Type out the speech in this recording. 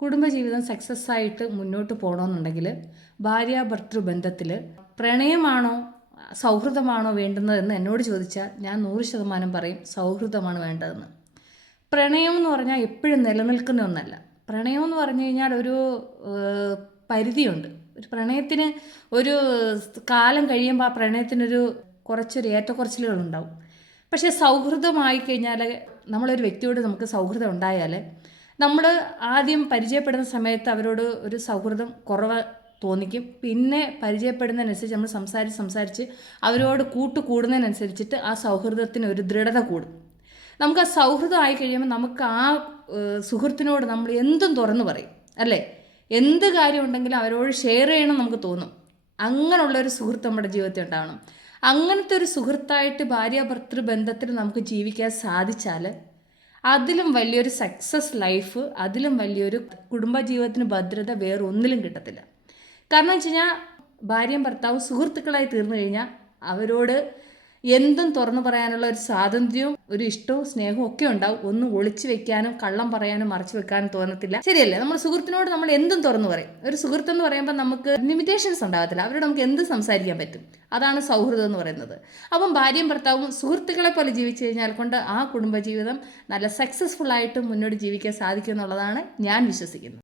കുടുംബജീവിതം സക്സസ് ആയിട്ട് മുന്നോട്ട് പോകണമെന്നുണ്ടെങ്കിൽ ഭാര്യാഭർത്തൃ ബന്ധത്തിൽ പ്രണയമാണോ സൗഹൃദമാണോ വേണ്ടുന്നതെന്ന് എന്നോട് ചോദിച്ചാൽ ഞാൻ 100% പറയും സൗഹൃദമാണ് വേണ്ടതെന്ന്. പ്രണയം എന്ന് പറഞ്ഞാൽ എപ്പോഴും നിലനിൽക്കുന്ന ഒന്നല്ല. പ്രണയം എന്ന് പറഞ്ഞു കഴിഞ്ഞാൽ ഒരു പരിധിയുണ്ട്. ഒരു പ്രണയത്തിന് ഒരു കാലം കഴിയുമ്പോൾ ആ പ്രണയത്തിനൊരു കുറച്ചൊരു ഏറ്റക്കുറച്ചിലുകളുണ്ടാവും. പക്ഷേ സൗഹൃദമായി കഴിഞ്ഞാൽ നമ്മളൊരു വ്യക്തിയോട് നമുക്ക് സൗഹൃദം ഉണ്ടായാൽ നമ്മൾ ആദ്യം പരിചയപ്പെടുന്ന സമയത്ത് അവരോട് ഒരു സൗഹൃദം കുറവ് തോന്നിക്കും. പിന്നെ പരിചയപ്പെടുന്നതിനനുസരിച്ച് നമ്മൾ സംസാരിച്ച് അവരോട് കൂടുന്നതിനനുസരിച്ചിട്ട് ആ സൗഹൃദത്തിന് ഒരു ദൃഢത കൂടും. നമുക്ക് ആ സൗഹൃദം ആയി കഴിയുമ്പോൾ നമുക്ക് ആ സുഹൃത്തിനോട് നമ്മൾ എന്തും തുറന്നു പറയും, അല്ലേ? എന്ത് കാര്യം ഉണ്ടെങ്കിലും അവരോട് ഷെയർ ചെയ്യണം നമുക്ക് തോന്നും. അങ്ങനെയുള്ളൊരു സുഹൃത്ത് നമ്മുടെ ജീവിതത്തിൽ ഉണ്ടാവണം. അങ്ങനത്തെ ഒരു സുഹൃത്തായിട്ട് ഭാര്യാഭർത്തൃ ബന്ധത്തിൽ നമുക്ക് ജീവിക്കാൻ സാധിച്ചാൽ അതിലും വലിയൊരു സക്സസ് ലൈഫ്, അതിലും വലിയൊരു കുടുംബജീവിതത്തിന് ഭദ്രത വേറെ ഒന്നിലും കിട്ടത്തില്ല. കാരണം വെച്ച് കഴിഞ്ഞാൽ ഭാര്യയും ഭർത്താവും സുഹൃത്തുക്കളായി തീർന്നു കഴിഞ്ഞാൽ അവരോട് എന്തും തുറന്നു പറയാനുള്ള ഒരു സ്വാതന്ത്ര്യവും ഒരു ഇഷ്ടവും സ്നേഹവും ഒക്കെ ഉണ്ടാവും. ഒന്നും ഒളിച്ചു വെക്കാനും കള്ളം പറയാനും മറച്ചു വെക്കാനും തോന്നത്തില്ല. ശരിയല്ലേ? നമ്മൾ സുഹൃത്തിനോട് നമ്മൾ എന്തും തുറന്നു പറയും. ഒരു സുഹൃത്തെന്ന് പറയുമ്പോൾ നമുക്ക് ലിമിറ്റേഷൻസ് ഉണ്ടാകത്തില്ല. അവരോട് നമുക്ക് എന്ത് സംസാരിക്കാൻ പറ്റും. അതാണ് സൗഹൃദം എന്ന് പറയുന്നത്. അപ്പം ഭാര്യയും ഭർത്താവും സുഹൃത്തുക്കളെ പോലെ ജീവിച്ചു കഴിഞ്ഞാൽ കൊണ്ട് ആ കുടുംബജീവിതം നല്ല സക്സസ്ഫുൾ ആയിട്ട് മുന്നോട്ട് ജീവിക്കാൻ സാധിക്കും എന്നുള്ളതാണ് ഞാൻ വിശ്വസിക്കുന്നത്.